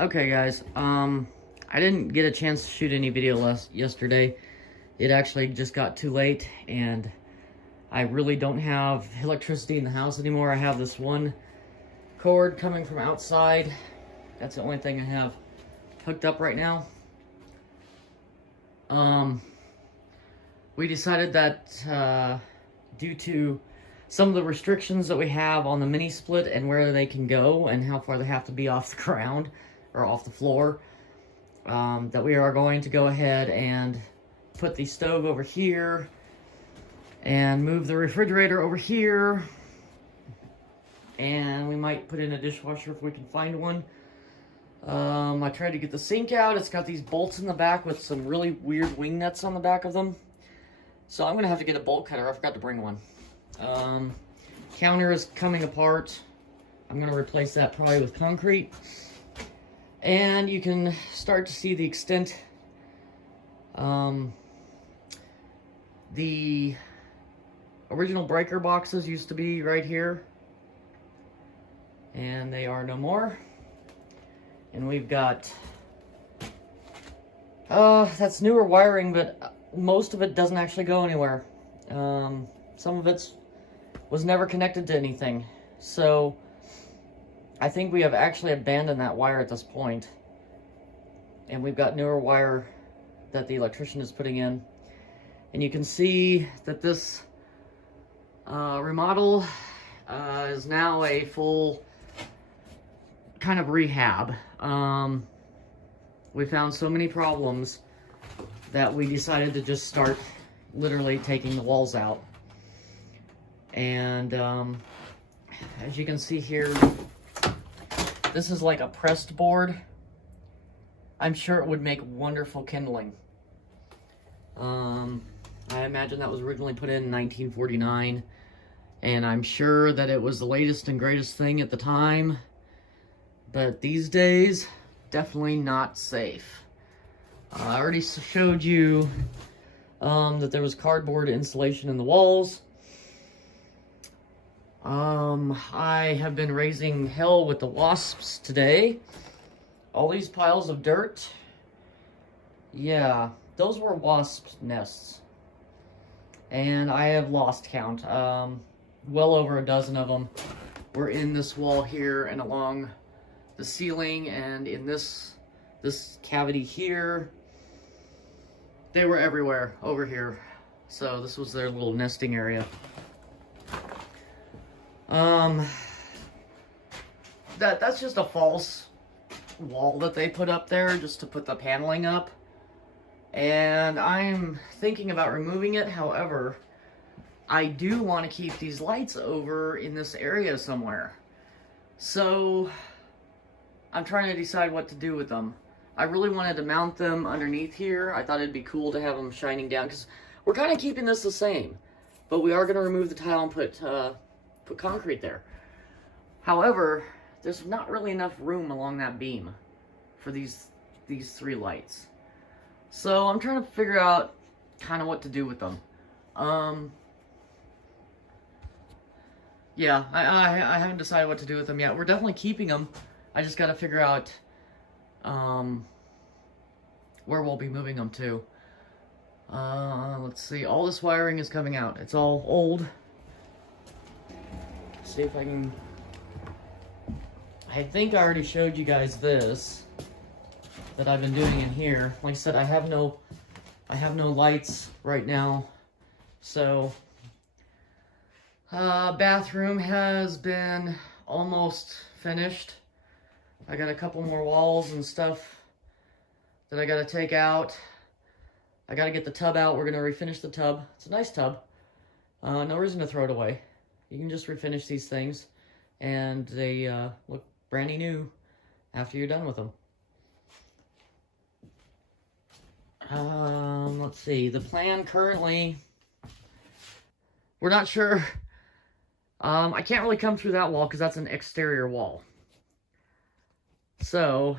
Okay, guys. I didn't get a chance to shoot any video yesterday. It actually just got too late, and I really don't have electricity in the house anymore. I have this one cord coming from outside. That's the only thing I have hooked up right now. We decided that due to some of the restrictions that we have on the mini split and where they can go and how far they have to be off the ground or off the floor, that we are going to go ahead and put the stove over here and move the refrigerator over here, and we might put in a dishwasher if we can find one. I tried to get the sink out. It's got these bolts in the back with some really weird wing nuts on the back of them. So I'm gonna have to get a bolt cutter. I forgot to bring one. Counter is coming apart. I'm gonna replace that probably with concrete. And you can start to see the extent. The original breaker boxes used to be right here, and they are no more. And we've got, that's newer wiring, but most of it doesn't actually go anywhere. Some of it was never connected to anything. So I think we have actually abandoned that wire at this point. And we've got newer wire that the electrician is putting in. And you can see that this remodel is now a full kind of rehab. We found so many problems that we decided to just start literally taking the walls out. And as you can see here, this is like a pressed board. I'm sure it would make wonderful kindling. I imagine that was originally put in 1949, and I'm sure that it was the latest and greatest thing at the time. But these days, definitely not safe. I already showed you that there was cardboard insulation in the walls. I have been raising hell with the wasps today. All these piles of dirt. Yeah, those were wasp nests. And I have lost count. Well over a dozen of them were in this wall here and along the ceiling and in this cavity here. They were everywhere over here. So this was their little nesting area. That's just a false wall that they put up there just to put the paneling up. And I'm thinking about removing it. However, I do want to keep these lights over in this area somewhere. So I'm trying to decide what to do with them. I really wanted to mount them underneath here. I thought it'd be cool to have them shining down, because we're kind of keeping this the same, but we are going to remove the tile and put concrete there. However, there's not really enough room along that beam for these three lights. So I'm trying to figure out kind of what to do with them. Yeah, I haven't decided what to do with them yet. We're definitely keeping them. I just got to figure out where we'll be moving them to. Let's see. All this wiring is coming out. It's all old. Let's see if I can... I think I already showed you guys this that I've been doing in here. Like I said, I have no lights right now. So bathroom has been almost finished. I got a couple more walls and stuff that I got to take out. I got to get the tub out. We're going to refinish the tub. It's a nice tub. No reason to throw it away. You can just refinish these things, and they look brandy new after you're done with them. Let's see. The plan currently, we're not sure. I can't really come through that wall because that's an exterior wall. So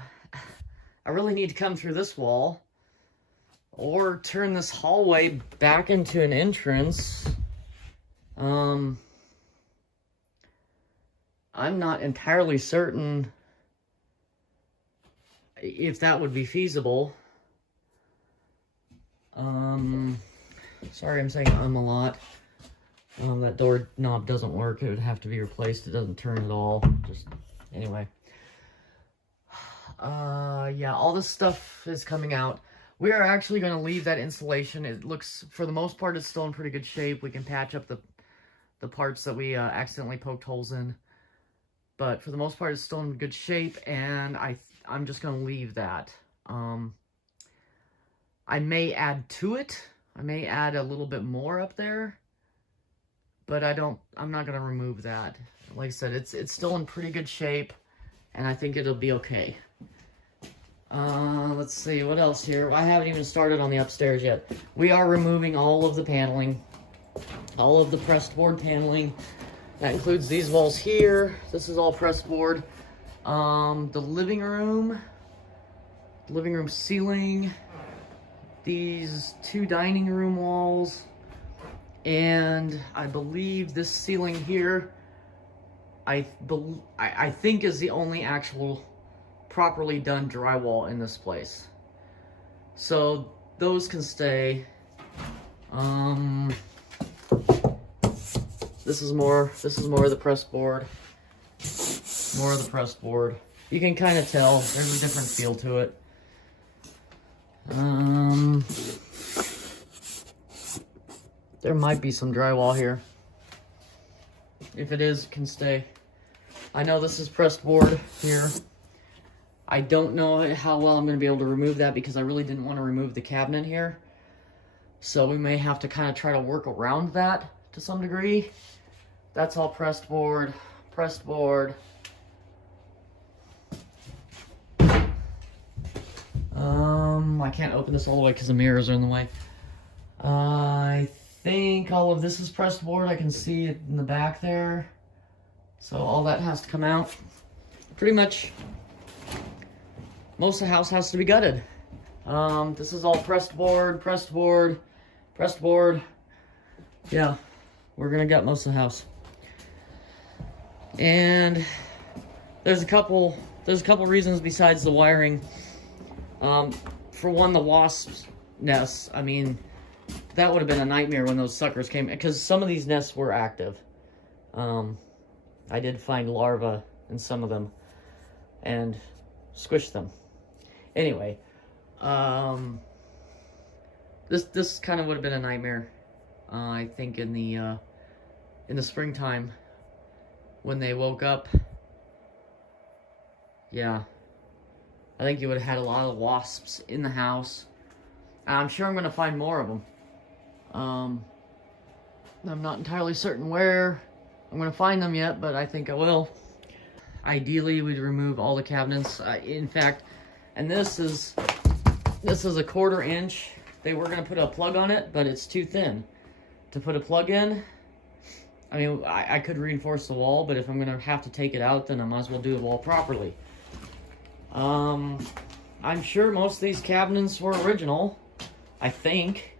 I really need to come through this wall or turn this hallway back into an entrance. I'm not entirely certain if that would be feasible. Sorry, I'm saying a lot. That door knob doesn't work. It would have to be replaced. It doesn't turn at all. Just, anyway. Yeah, all this stuff is coming out. We are actually going to leave that insulation. It looks, for the most part, it's still in pretty good shape. We can patch up the parts that we accidentally poked holes in. But for the most part, it's still in good shape, and I'm just going to leave that. I may add to it. I may add a little bit more up there. But I'm not going to remove that. Like I said, it's still in pretty good shape, and I think it'll be okay. Let's see, what else here? I haven't even started on the upstairs yet. We are removing all of the paneling, all of the pressed board paneling. That includes these walls here. This is all pressed board. The living room ceiling, these 2 dining room walls, and I believe this ceiling here, I think is the only actual properly done drywall in this place. So those can stay. This is more of the pressed board. More of the pressed board. You can kind of tell there's a different feel to it. There might be some drywall here. If it is, it can stay. I know this is pressed board here. I don't know how well I'm going to be able to remove that because I really didn't want to remove the cabinet here. So we may have to kind of try to work around that to some degree. That's all pressed board, pressed board. I can't open this all the way because the mirrors are in the way. I think all of this is pressed board. I can see it in the back there. So all that has to come out. Pretty much most of the house has to be gutted. This is all pressed board, pressed board, pressed board. Yeah, we're gonna gut most of the house. And there's a couple reasons besides the wiring. For one, the wasp nests. I mean, that would have been a nightmare when those suckers came, because some of these nests were active. I did find larvae in some of them and squished them. Anyway, this kind of would have been a nightmare. I think in the springtime when they woke up. Yeah, I think you would have had a lot of wasps in the house. I'm sure I'm going to find more of them. I'm not entirely certain where I'm going to find them yet, but I think I will. Ideally, we'd remove all the cabinets. In fact, and this is a 1/4 inch. They were going to put a plug on it, but it's too thin to put a plug in. I mean, I could reinforce the wall, but if I'm going to have to take it out, then I might as well do the wall properly. I'm sure most of these cabinets were original, I think.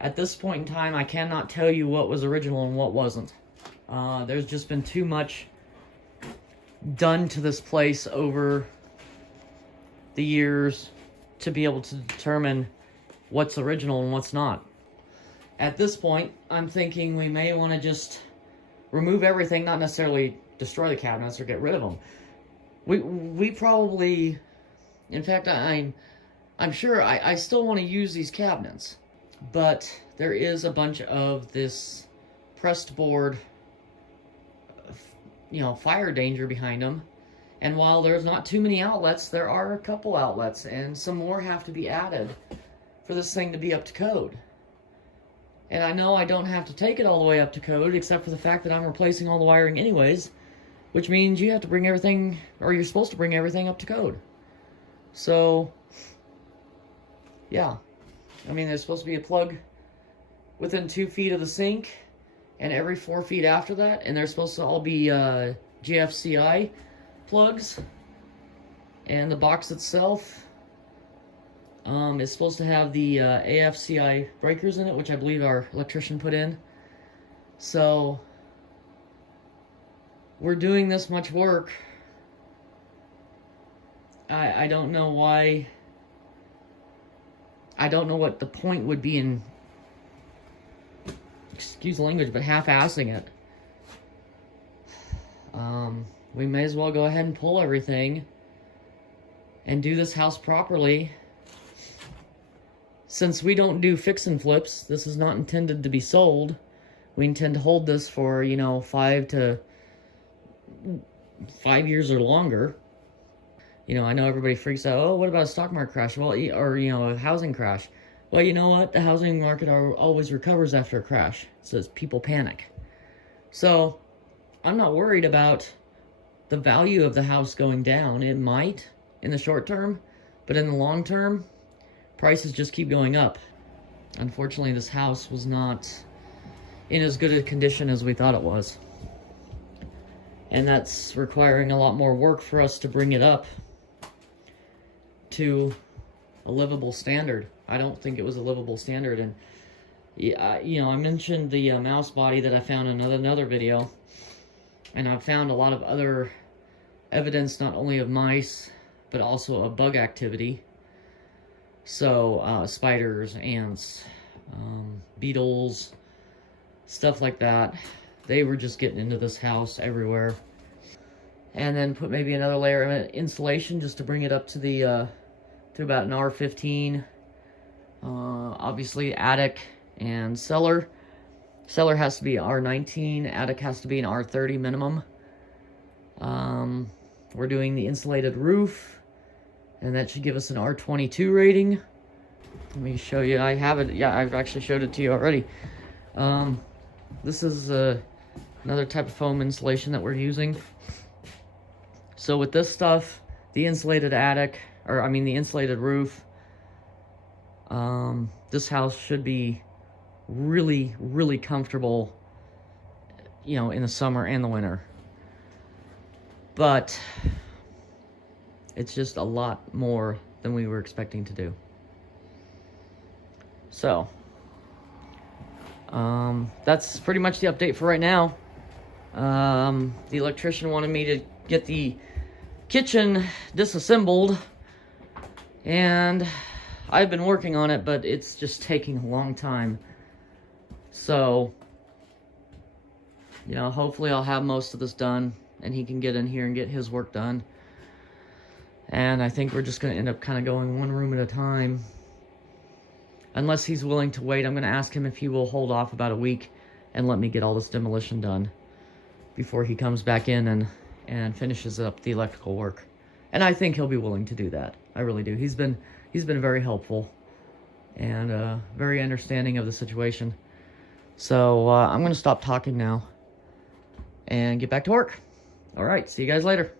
At this point in time, I cannot tell you what was original and what wasn't. There's just been too much done to this place over the years to be able to determine what's original and what's not. At this point, I'm thinking we may want to just remove everything, not necessarily destroy the cabinets or get rid of them. We probably, in fact, I'm sure I still want to use these cabinets, but there is a bunch of this pressed board, fire danger behind them. And while there's not too many outlets, there are a couple outlets, and some more have to be added for this thing to be up to code. And I know I don't have to take it all the way up to code, except for the fact that I'm replacing all the wiring anyways, which means you have to bring everything, or you're supposed to bring everything up to code. So, yeah. I mean, there's supposed to be a plug within 2 feet of the sink, and every 4 feet after that, and they're supposed to all be GFCI plugs. And the box itself is supposed to have the AFCI breakers in it, which I believe our electrician put in. So, we're doing this much work I don't know why. I don't know what the point would be in, excuse the language, but half-assing it. We may as well go ahead and pull everything and do this house properly. Since we don't do fix and flips, this is not intended to be sold. We intend to hold this for, you know, 5 years or longer. You know, I know everybody freaks out, oh, what about a stock market crash? Well, or, you know, a housing crash. Well, you know what? The housing market always recovers after a crash. It says people panic. So, I'm not worried about the value of the house going down. It might in the short term, but in the long term, prices just keep going up. Unfortunately, this house was not in as good a condition as we thought it was. And that's requiring a lot more work for us to bring it up to a livable standard. I don't think it was a livable standard. And, you know, I mentioned the mouse body that I found in another video. And I've found a lot of other evidence, not only of mice, but also of bug activity. So, spiders, ants, beetles, stuff like that. They were just getting into this house everywhere. And then put maybe another layer of insulation just to bring it up to the to about an R15. Obviously, attic and cellar. Cellar has to be R19. Attic has to be an R30 minimum. We're doing the insulated roof, and that should give us an R22 rating. Let me show you. I have it. Yeah, I've actually showed it to you already. This is another type of foam insulation that we're using. So with this stuff, the insulated attic, or I mean the insulated roof, this house should be really, really comfortable, you know, in the summer and the winter. But it's just a lot more than we were expecting to do. So, that's pretty much the update for right now. The electrician wanted me to get the kitchen disassembled, and I've been working on it, but it's just taking a long time. So, you know, hopefully I'll have most of this done, and he can get in here and get his work done. And I think we're just going to end up kind of going one room at a time. Unless he's willing to wait, I'm going to ask him if he will hold off about a week and let me get all this demolition done before he comes back in and finishes up the electrical work. And I think he'll be willing to do that. I really do. He's been very helpful and very understanding of the situation. So I'm going to stop talking now and get back to work. All right, see you guys later.